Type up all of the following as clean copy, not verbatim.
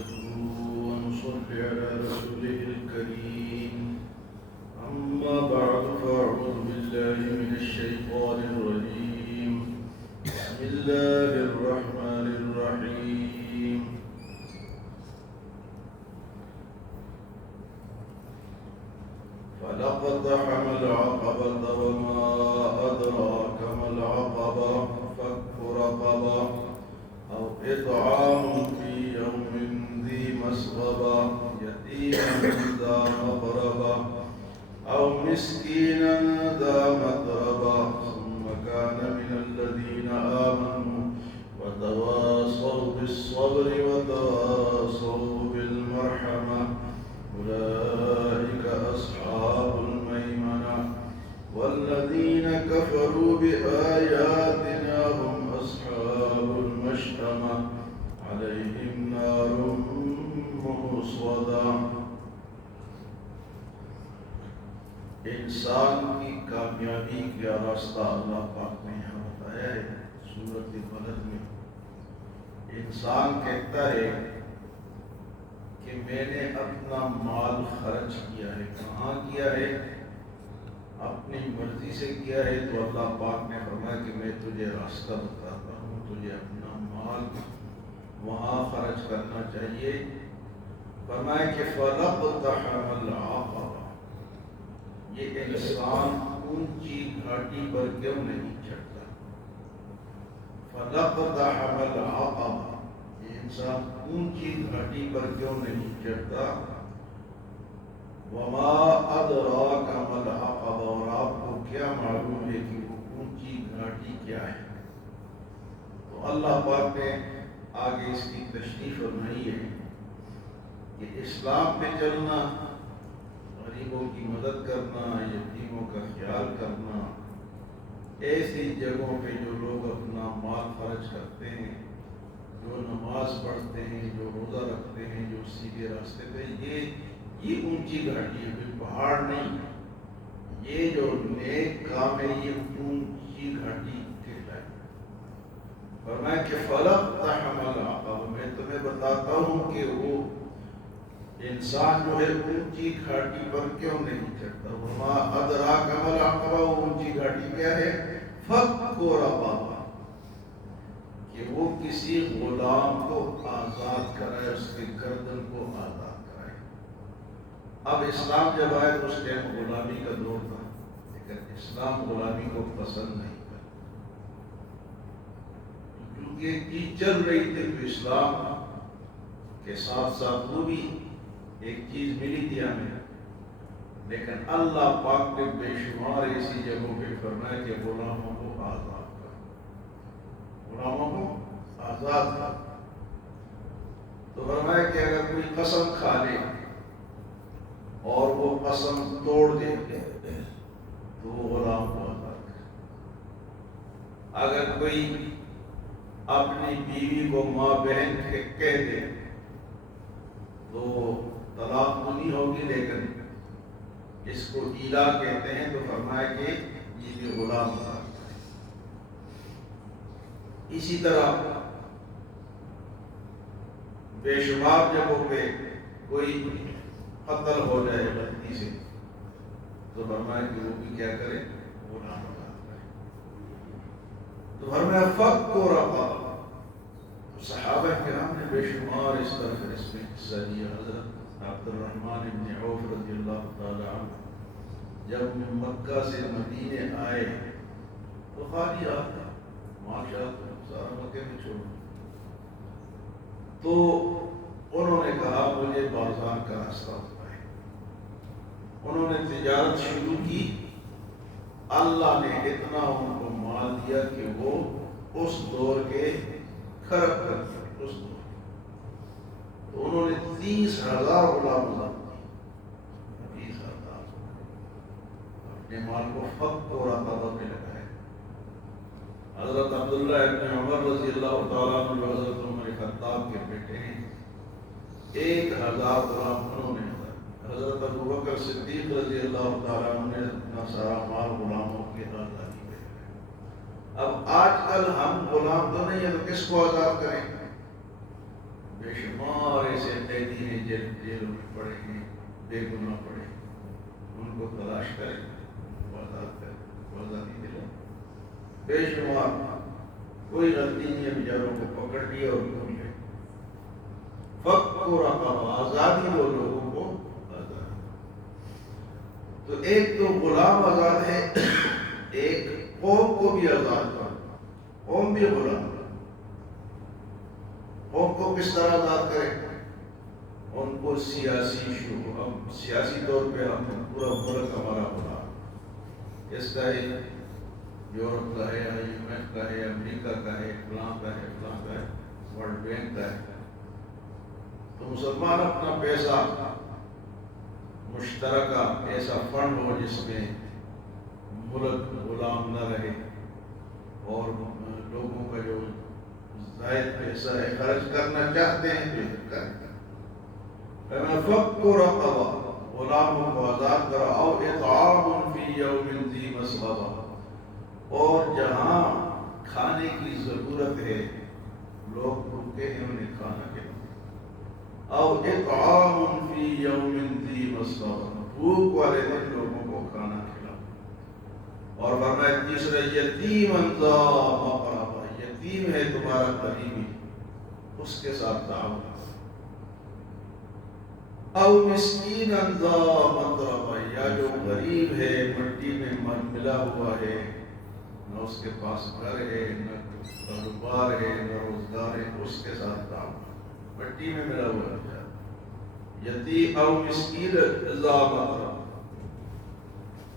ونصلي على رسوله الكريم أما بعد فأعوذ بالله من الشيطان الرجيم بسم الله الرحمن الرحيم فلقتحم العقبة وما أدراك ما العقبة فك رقبة أو إطعام في يوم ذي مسغبة يتيما ذا مقربة أو مسكينا ذا متربة ثم كان من الذين آمنوا وتواصوا بالصبر وتواصوا بالمرحمة أولئك أصحاب الميمنة والذين كفروا بآياتنا هم أصحاب المشأمة عليهم نار مؤصدة. انسان کی کامیابی کا راستہ اللہ پاک نے یہاں بتایا ہے سورۃ البلد میں. انسان کہتا ہے کہ میں نے اپنا مال خرچ کیا ہے. کہاں کیا ہے؟ اپنی مرضی سے کیا ہے. تو اللہ پاک نے فرمایا کہ میں تجھے راستہ بتاتا ہوں, تجھے اپنا مال وہاں خرچ کرنا چاہیے. فرمایا کہ فلقتحم العقبہ, یہ انسان اونچی گھاٹی پر کیوں نہیں چڑھتا؟ فلقتحم العقبہ, یہ انسان اونچی گھاٹی پر کیوں نہیں چڑھتا؟ وما ادراک ما العقبہ, اور آپ کو کیا معلوم ہے کہ وہ اونچی گھاٹی کیا ہے؟ تو اللہ پاک نے آگے اس کی تشریح فرمائی ہے کہ اسلام پہ چلنا, غریبوں کی مدد کرنا, یتیموں کا خیال کرنا, ایسی جگہوں پہ جو لوگ اپنا مال خرچ کرتے ہیں, جو نماز پڑھتے ہیں, جو روزہ رکھتے ہیں, جو سیدھے راستے پہ, یہ اونچی گھاٹی ہے, کوئی پہاڑ نہیں. یہ جو نیک کام ہے یہ اونچی گھاٹی کہلائی. فرمایا کہ فلقتحم العقبہ, میں تمہیں بتاتا ہوں کہ وہ انسان جو ہے اونچی گھاٹی پر کیوں نہیں چڑھتا. وما ادراک ما العقبہ, وہ اونچی گھاٹی کیا ہے؟ فک رقبہ, کہ وہ کسی غلام کو آزاد کرائے, اس کے گردن کو آزاد کرائے. اب اسلام جب آئے تو اس ٹائم غلامی کا دور تھا, لیکن اسلام غلامی کو پسند نہیں کرتا, کیونکہ کی چل رہی تھی. تو اسلام کے ساتھ ساتھ وہ بھی ایک چیز ملی تھی ہمیں, لیکن اللہ پاک نے بے شمار ایسی جگہوں پہ فرمایا کہ غلاموں کو آزاد کر, غلاموں کو آزاد کر. تو فرمایا کہ اگر کوئی قسم کھا لے اور وہ قسم توڑ دے تو وہ غلام کو آزاد کر. اگر کوئی اپنی بیوی کو ماں بہن کہہ دے تو طلاق تو نہیں ہوگی, لیکن اس کو ایلا کہتے ہیں. تو فرمایا کہ یہ بھی غلام ہوتا. اسی طرح بے شمار جگہوں پہ کوئی قتل ہو جائے غلطی سے تو فرمایا کہ وہ بھی کیا کرے, غلام آزاد کرے. تو فرمایا فک رقبہ. صحابہ کرام نے بے شمار اس طرح اس میں حصہ لیا. حضرت عبد الرحمن بن عوف رضی اللہ تعالی عنہ جب مکہ سے مدینے آئے تو خالی آتا, ماشاء اللہ سارا مکے میں چھوڑ. تو انہوں نے کہا مجھے بازار کا راستہ بتائے. انہوں نے تجارت شروع کی. اللہ نے اتنا ان کو مال دیا کہ وہ اس دور کے کھرب کر دیا. اس دور تو انہوں نے 30,000 غلام آزاد کیے. 30,000 اپنے مال کو فک رقبہ پہ لگائے. حضرت عبداللہ ابن عمر رضی اللہ تعالیٰ عنہ جو حضرت عمر خطاب کے بیٹے ہیں, 1,000 غلام انہوں نے. حضرت ابوبکر صدیق رضی اللہ تعالیٰ عنہ نے اپنا سارا مال غلاموں کی آزادی پہ. اب آج کل ہم غلام تو نہیں ہیں تو کس کو آزاد کریں؟ بے شمار ایسے قیدی ہیں جیلوں میں پڑے ہیں، بے گناہ پڑے ہیں، ان کو تلاش کریں، آزاد کریں، آزادی دلائیں۔ بے شمار، کوئی غلطی نہیں ہے، بیچاروں کو پکڑ لیا اور بھول گئے۔ فک و رقبہ، آزادی دو لوگوں کو، آزادی۔ تو ایک تو غلام آزاد ہے، ایک قوم کو بھی آزاد کرو، قوم بھی غلام۔ قوم کو کس طرح آزاد کرے؟ ان کو سیاسی شعور، ہم سیاسی طور پہ ہم پورا ملک ہمارا غلام، اس کا ہے یورپ کا ہے، آئی ایم ایف کا ہے، امریکہ کا ہے، فلاں کا ہے، فلاں کا ہے، ورلڈ بینک کا ہے۔ تو مسلمان اپنا پیسہ مشترکہ ایسا فنڈ ہو جس میں ملک غلام نہ رہے، اور لوگوں کا جو زائد پیسہ ہے خرچ کرنا چاہتے ہیں تو کریں۔ فَكُّ رَقَبَةٍ، غلاموں کو آزاد کرو، او اطعام فی یوم ذی مسغبہ، اور جہاں کھانے کی ضرورت ہے، لوگ بھوکے ہیں انہیں کھانا کھلاؤ، او اطعام فی یوم ذی مسغبہ، بھوک والے دن لوگوں کو کھانا کھلاؤ۔ اور فرمایا تیسرا یتیما ذا مقربہ، یتیم ہے تمہارا قریبی، اس کے ساتھ تعاون۔ او مسکینا ذا متربہ، یا جو غریب ہے، مٹی میں ملا ہوا ہے، نہ اس کے پاس گھر ہے، نہ کاروبار ہے، نہ روزگار ہے، اس کے ساتھ تعاون، مٹی میں ملا ہوا ہے یتیم او مسکین ذا متربہ۔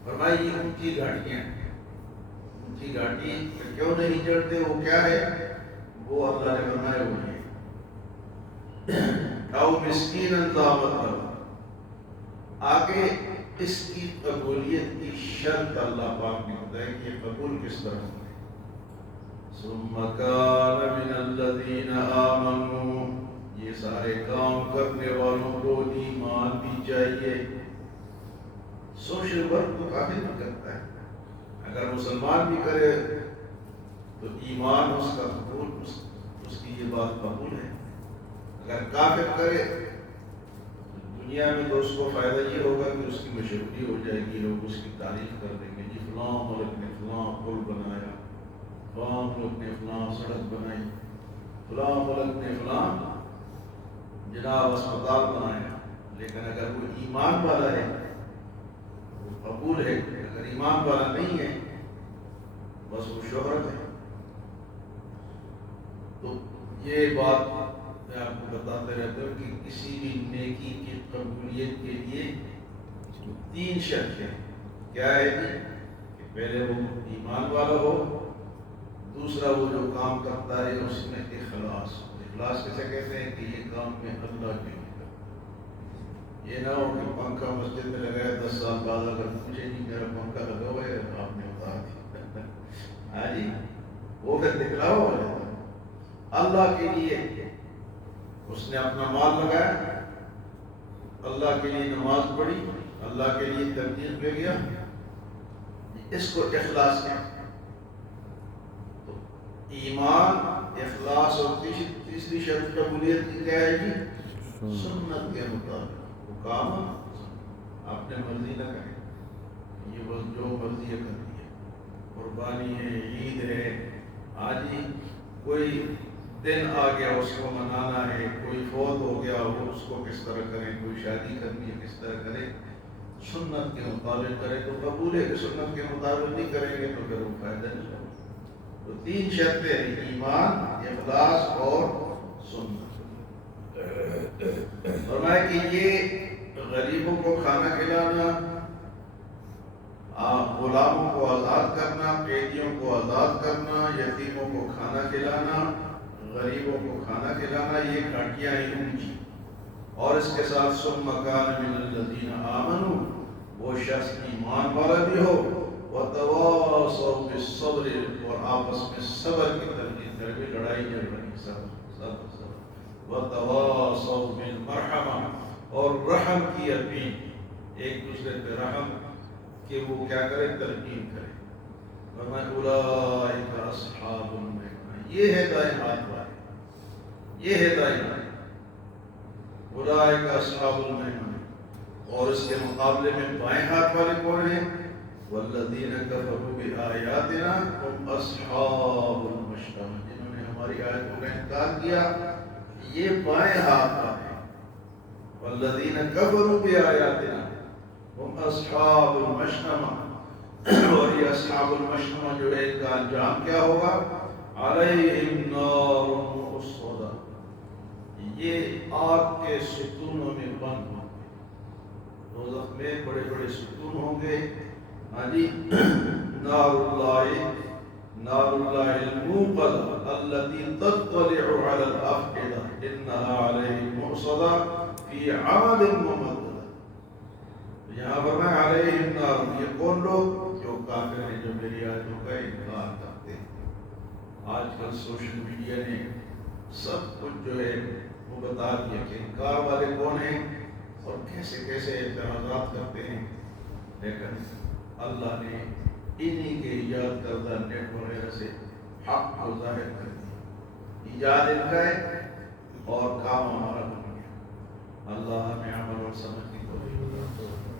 فرمایا یہ اونچی گھاٹیاں، اونچی گھاٹی کیوں نہیں چڑھتے؟ وہ کیا ہے؟ وہ اللہ نے فرمایا وہ ہے او مسکینا ذا متربہ۔ آگے اس کی قبولیت کی شرط اللہ پاک نے بتایا کہ یہ قبول کس طرح ہوگی۔ ثم كان من الذين آمنوا، یہ سارے کام کرنے والوں کو ایمان بھی چاہیے۔ سوشل ورک تو کافر بھی کرتا ہے، اگر مسلمان بھی کرے تو ایمان اس کا قبول، اس کی یہ بات قبول ہے۔ اگر کافر کرے دنیا میں تو اس کو فائدہ یہ ہوگا کہ اس کی مشہوری ہو جائے گی، لوگ اس کی تعریف کر دیں گے، جی فلاں ملک نے فلاں پل بنایا، فلاں ملک نے فلاں سڑک بنائی، فلاں ملک نے فلاں جناب اسپتال بنایا۔ لیکن اگر وہ ایمان والا ہے وہ قبول ہے، اگر ایمان والا نہیں ہے بس وہ شہرت ہے۔ تو یہ بات میں آپ کو بتاتے رہتا ہوں کہ کسی بھی نیکی کی قبولیت کے لیے تین شرط ہیں۔ کیا ہے جی؟ کہ پہلے وہ ایمان والا ہو، دوسرا وہ جو کام کرتا ہے اس میں اخلاص، اخلاص کیسے کہتے ہیں کہ یہ کام میں اللہ کے لیے کرتا، یہ نہ ہو کہ پنکھا مسجد میں لگایا 10 سال بعد اگر پوچھے جی میرا پنکھا لگا ہوا ہے آپ نے اتار دیا، ہاں جی وہ پھر دکھلاوا ہو جاتا ہے۔ اللہ کے لیے اس نے اپنا مال لگایا، اللہ کے لیے نماز پڑھی، اللہ کے لیے تبلیغ پہ گیا، اس کو اخلاص کہتے ہیں۔ تو ایمان، اخلاص، اور تیسری شرط قبولیت کی کیا ہے جی؟ سنت کے مطابق، وہ کام آپ نے مرضی نہ کریں، یہ بس جو مرضی ہے کر دیا، قربانی ہے، عید ہے، آج ہی کوئی دن آ گیا اس کو منانا ہے، کوئی فوت ہو گیا وہ اس کو کس طرح کریں، کوئی شادی کرنی ہے کس طرح کریں، سنت کے مطابق کریں تو قبول ہے، کہ سنت کے مطابق نہیں کریں گے تو پھر وہ فائدہ نہیں ہوگا۔ تو تین شرطیں ہیں، ایمان، اخلاص اور سنت۔ فرمایا کہ یہ غریبوں کو کھانا کھلانا، غلاموں کو آزاد کرنا، قیدیوں کو آزاد کرنا، یتیموں کو کھانا کھلانا، غریبوں کو کھانا کھلانا، یہ گھاٹیاں ہیں اونچی۔ اور اس کے ساتھ ثم كان من الذين آمنوا، وہ شخص ایمان والا بھی ہو، وتواصوا بالصبر، اور آپس میں صبر کی ترغیب کرے، لڑائی جھگڑے صبر، وتواصوا بالمرحمہ، اور رحم کی اپیل، ایک دوسرے پہ رحم کہ وہ کیا کرے، ترقیم کرے۔ وَمَنْ أُولَٰئِكَ أَصْحَابُ الْمَيْمَنَةِ، یہ ہے دائیں ہاتھ والے، یہ ہے دائیں ہاتھ۔ اولئک اصحاب المیمنہ، اور اس کے مقابلے میں بائیں ہاتھ والے کون ہیں؟ والذین کفروا بآیاتنا ہم اصحاب المشأمہ، جنہوں نے ہماری آیتوں کا انکار کیا یہ بائیں ہاتھ والے ہیں۔ والذین کفروا بآیاتنا ہم اصحاب المشأمہ، اور یہ اصحاب المشأمہ جو ہے ان کا انجام کیا ہوگا؟ علیہم نار مؤصدہ، یہ آگ کے ستونوں میں بند ہوں گے۔ دوزخ میں بڑے بڑے ستون ہوں گے، نار اللہ الموقدہ التي تطلع على الافئدہ انها علیہم مؤصدہ فی عمد ممددہ۔ یہاں پر میں علیہم نار، یہ کون لوگ؟ جو کافر ہیں، جو میری آیتوں کا انکار کرتے ہیں۔ آج کل سوشل میڈیا نے سب کچھ جو ہے وہ بتا دیا کہ انکار والے کون ہیں اور کیسے کیسے اعتراضات کرتے ہیں، لیکن اللہ نے انہی کے ایجاد کردہ نیٹ وغیرہ سے حق کو ظاہر کر دیا۔ ایجاد ان کا ہے اور کام ہمارا بن گیا۔ اللہ ہمیں عمل اور سمجھ کی توفیق عطا فرمائے۔